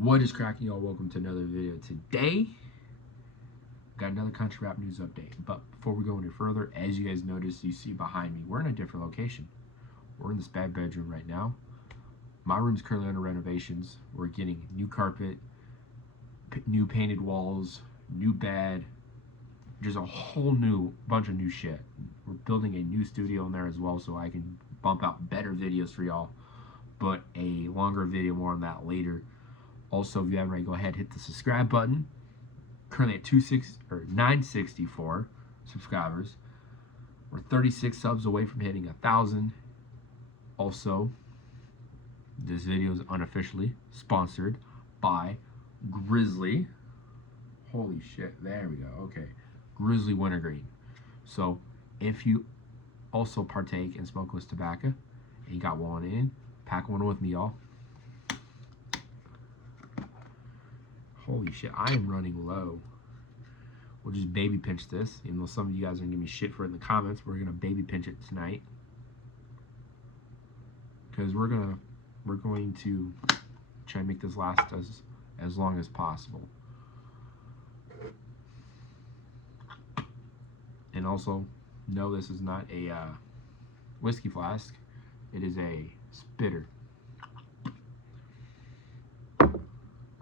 What is cracking, y'all? Welcome to another video. Today, got another country rap news update. But before we go any further, as you guys notice, you see behind me, we're in a different location. We're in this bad bedroom right now. My room's currently under renovations. We're getting new carpet, new painted walls, new bed. Just a whole new bunch of new shit. We're building a new studio in there as well, so I can bump out better videos for y'all. But a longer video, more on that later. Also, if you haven't already, go ahead, hit the subscribe button. Currently at 964 subscribers. We're 36 subs away from hitting 1,000. Also, this video is unofficially sponsored by Grizzly. Holy shit, there we go. Okay, Grizzly Wintergreen. So, if you also partake in smokeless tobacco and you got one in, pack one with me, y'all. Holy shit, I am running low. We'll just baby pinch this. Even though some of you guys are gonna give me shit for it in the comments, we're gonna baby pinch it tonight. Because we're going to try and make this last as long as possible. And also, no, this is not a whiskey flask. It is a spitter.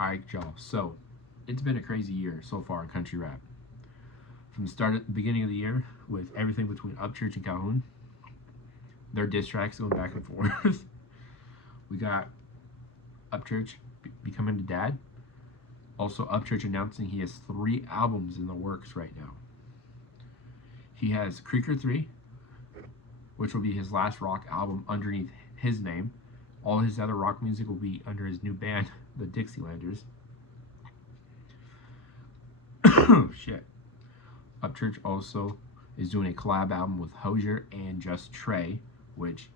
Alright, y'all, so it's been a crazy year so far in country rap. From the beginning of the year, with everything between Upchurch and Calhoun, their diss tracks going back and forth. We got Upchurch becoming a dad. Also, Upchurch announcing he has 3 albums in the works right now. He has Creeker 3, which will be his last rock album underneath his name. All his other rock music will be under his new band, the Dixielanders. Shit. Upchurch also is doing a collab album with Hozier and Just Trey, which,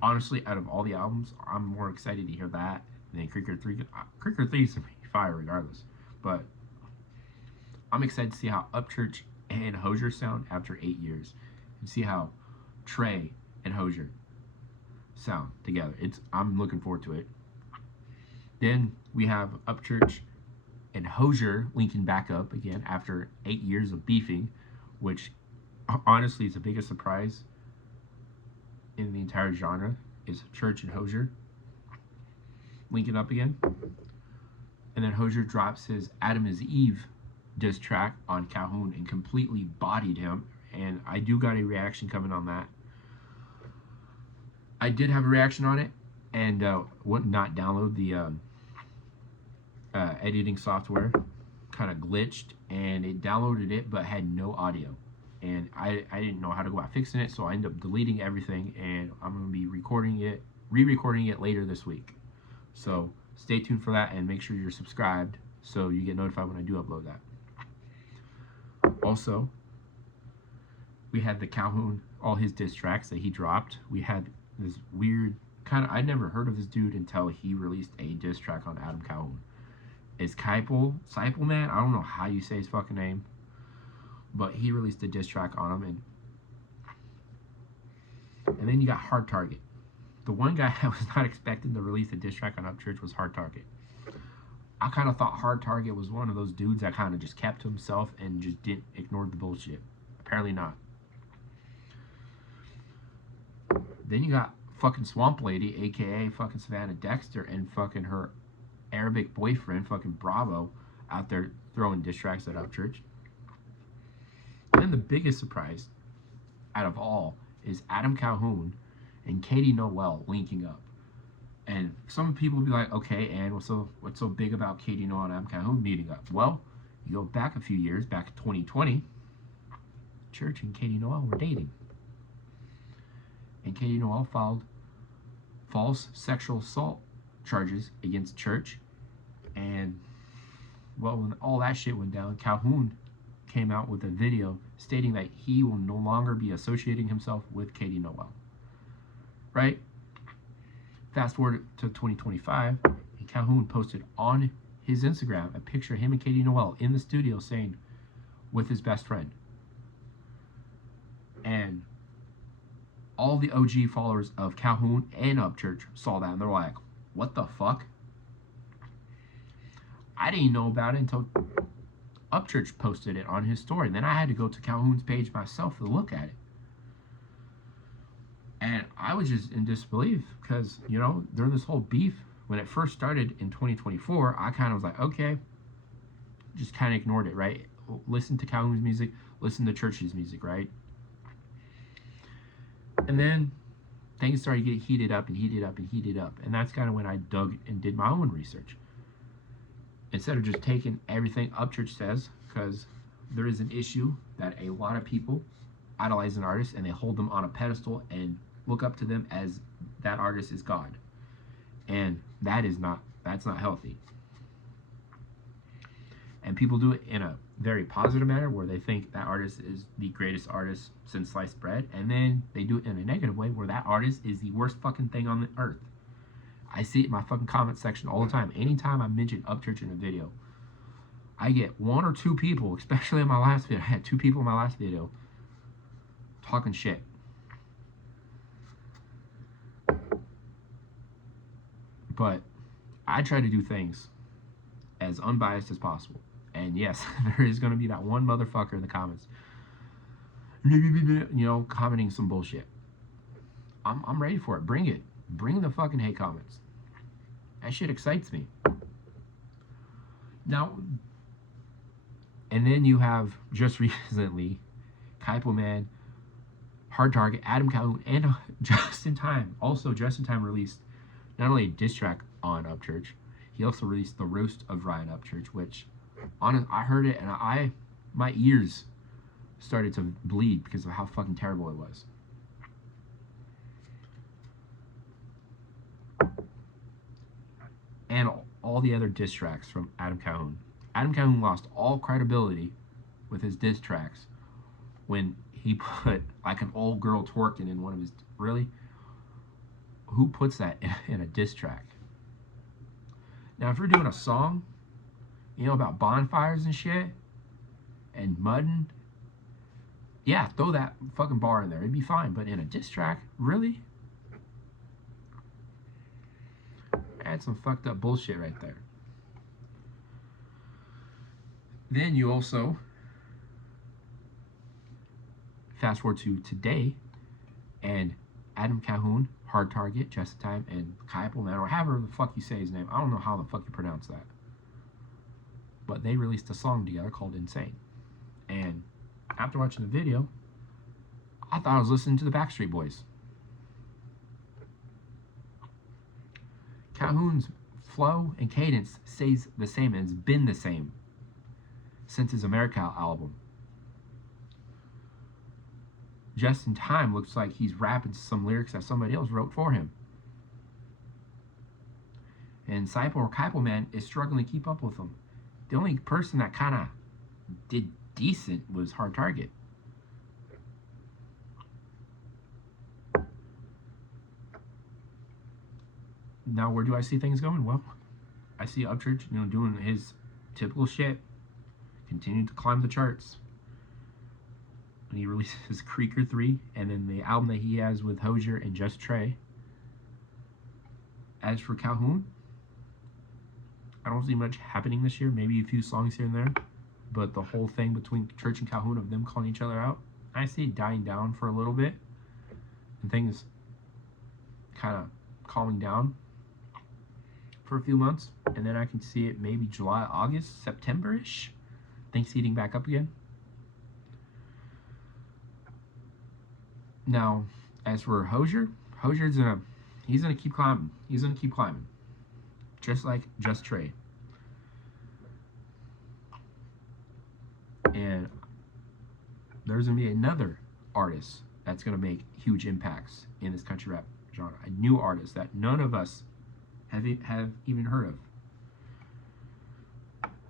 honestly, out of all the albums, I'm more excited to hear that than Creeker 3. Creeker 3 is fire regardless. But I'm excited to see how Upchurch and Hozier sound after 8 years. And see how Trey and Hozier sound together. I'm looking forward to it. Then we have Upchurch and Hozier linking back up again after 8 years of beefing, which honestly is the biggest surprise in the entire genre, is Church and Hozier linking up again. And then Hozier drops his Adam is Eve diss track on Calhoun and completely bodied him, and I do got a reaction coming on that. I did have a reaction on it, and would not download the editing software. Kind of glitched, and it downloaded it but had no audio, and I didn't know how to go about fixing it, so I ended up deleting everything, and I'm going to be re-recording it later this week. So stay tuned for that, and make sure you're subscribed so you get notified when I do upload that. Also, we had the Calhoun, all his diss tracks that he dropped. We had this weird I'd never heard of this dude until he released a diss track on Adam Calhoun. It's Seipel Man? I don't know how you say his fucking name. But he released a diss track on him, and then you got Hard Target. The one guy I was not expecting to release a diss track on Upchurch was Hard Target. I kind of thought Hard Target was one of those dudes that kind of just kept to himself and just didn't ignore the bullshit. Apparently not. Then you got fucking Swamp Lady, aka fucking Savannah Dexter, and fucking her Arabic boyfriend, fucking Bravo, out there throwing diss tracks at Upchurch. And then the biggest surprise out of all is Adam Calhoun and Katie Noel linking up. And some people will be like, okay, and what's so big about Katie Noel and Adam Calhoun meeting up? Well, you go back a few years, back in 2020, Church and Katie Noel were dating. And Katie Noel filed false sexual assault charges against Church. And, well, when all that shit went down, Calhoun came out with a video stating that he will no longer be associating himself with Katie Noel. Right? Fast forward to 2025, and Calhoun posted on his Instagram a picture of him and Katie Noel in the studio saying, with his best friend. And all the OG followers of Calhoun and Upchurch saw that, and they're like, what the fuck? I didn't know about it until Upchurch posted it on his story. Then I had to go to Calhoun's page myself to look at it. And I was just in disbelief because, you know, during this whole beef, when it first started in 2024, I kind of was like, okay, just kind of ignored it, right? Listen to Calhoun's music, listen to Church's music, right? And then things started getting heated up and heated up and heated up. And that's kind of when I dug and did my own research. Instead of just taking everything Upchurch says, because there is an issue that a lot of people idolize an artist and they hold them on a pedestal and look up to them as that artist is God. And that's not healthy. And people do it in a very positive manner where they think that artist is the greatest artist since sliced bread, and then they do it in a negative way where that artist is the worst fucking thing on the earth. I see it in my fucking comment section all the time. Anytime I mention Upchurch in a video, I get one or two people, especially in my last video. I had 2 people in my last video talking shit. But I try to do things as unbiased as possible. And yes, there is going to be that one motherfucker in the comments, you know, commenting some bullshit. I'm ready for it. Bring it. Bring the fucking hate comments. That shit excites me. Now, and then you have just recently, Kaipo Man, Hard Target, Adam Calhoun, and Just in Time. Also, Just in Time released not only a diss track on Upchurch, he also released the roast of Ryan Upchurch, which, I heard it and my ears started to bleed because of how fucking terrible it was. And all the other diss tracks from Adam Calhoun. Adam Calhoun lost all credibility with his diss tracks when he put like an old girl twerking in one of his... Really? Who puts that in a diss track? Now, if you're doing a song, you know, about bonfires and shit, and mudding, yeah, throw that fucking bar in there. It'd be fine. But in a diss track, really? That's some fucked up bullshit right there. Then you also fast forward to today, and Adam Calhoun, Hard Target, Just in Time, and Kaipo Man, or however the fuck you say his name. I don't know how the fuck you pronounce that. But they released a song together called Insane. And after watching the video, I thought I was listening to the Backstreet Boys. Calhoun's flow and cadence stays the same and has been the same since his America album. Just in Time looks like he's rapping some lyrics that somebody else wrote for him. And Kaipo Man is struggling to keep up with him. The only person that kind of did decent was Hard Target. Now, where do I see things going? Well, I see Upchurch, you know, doing his typical shit, continuing to climb the charts. And he releases Creeker 3, and then the album that he has with Hozier and Just Trey. As for Calhoun, I don't see much happening this year. Maybe a few songs here and there. But the whole thing between Church and Calhoun of them calling each other out, I see it dying down for a little bit. And things kind of calming down for a few months. And then I can see it maybe July, August, September-ish. Things heating back up again. Now, as for Hozier, he's gonna keep climbing. He's gonna keep climbing. Just like Just Trey. And there's gonna be another artist that's gonna make huge impacts in this country rap genre. A new artist that none of us have even heard of.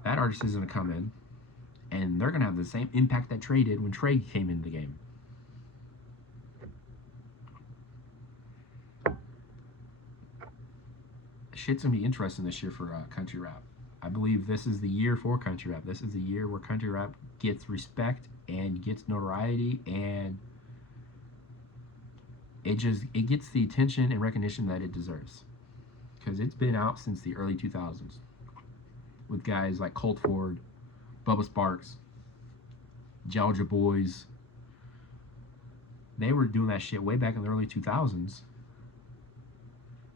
That artist is gonna come in, and they're gonna have the same impact that Trey did when Trey came into the game. Shit's gonna be interesting this year for country rap. I believe this is the year for country rap. This is the year where country rap gets respect and gets notoriety, and it gets the attention and recognition that it deserves. Because it's been out since the early 2000s. with guys like Colt Ford, Bubba Sparks, Georgia Boys. They were doing that shit way back in the early 2000s,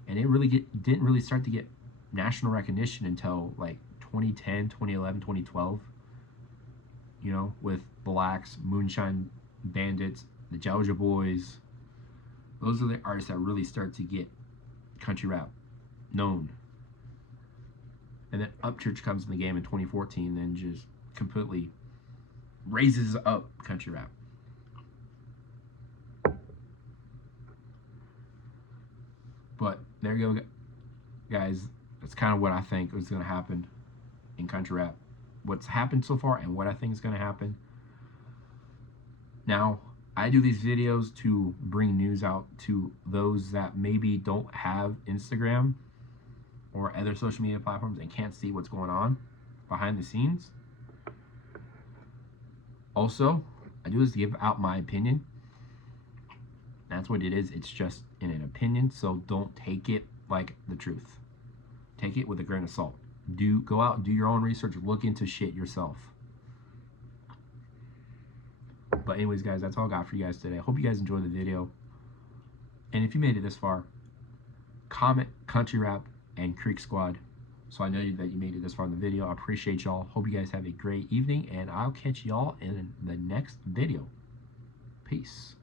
and it really didn't really start to get national recognition until like 2010, 2011, 2012. You know, with Blacks, Moonshine Bandits, the Georgia Boys. Those are the artists that really start to get country rap known. And then Upchurch comes in the game in 2014 and just completely raises up country rap. But there you go, guys. That's kind of what I think is going to happen in country rap. What's happened so far and what I think is going to happen. Now, I do these videos to bring news out to those that maybe don't have Instagram or other social media platforms and can't see what's going on behind the scenes. Also, I do this to give out my opinion. That's what it is. It's just an opinion, so don't take it like the truth. Take it with a grain of salt. Go out and do your own research. Look into shit yourself. But anyways, guys, that's all I got for you guys today. I hope you guys enjoyed the video. And if you made it this far, comment country rap and Creek Squad so I know that you made it this far in the video. I appreciate y'all. Hope you guys have a great evening, and I'll catch y'all in the next video. Peace.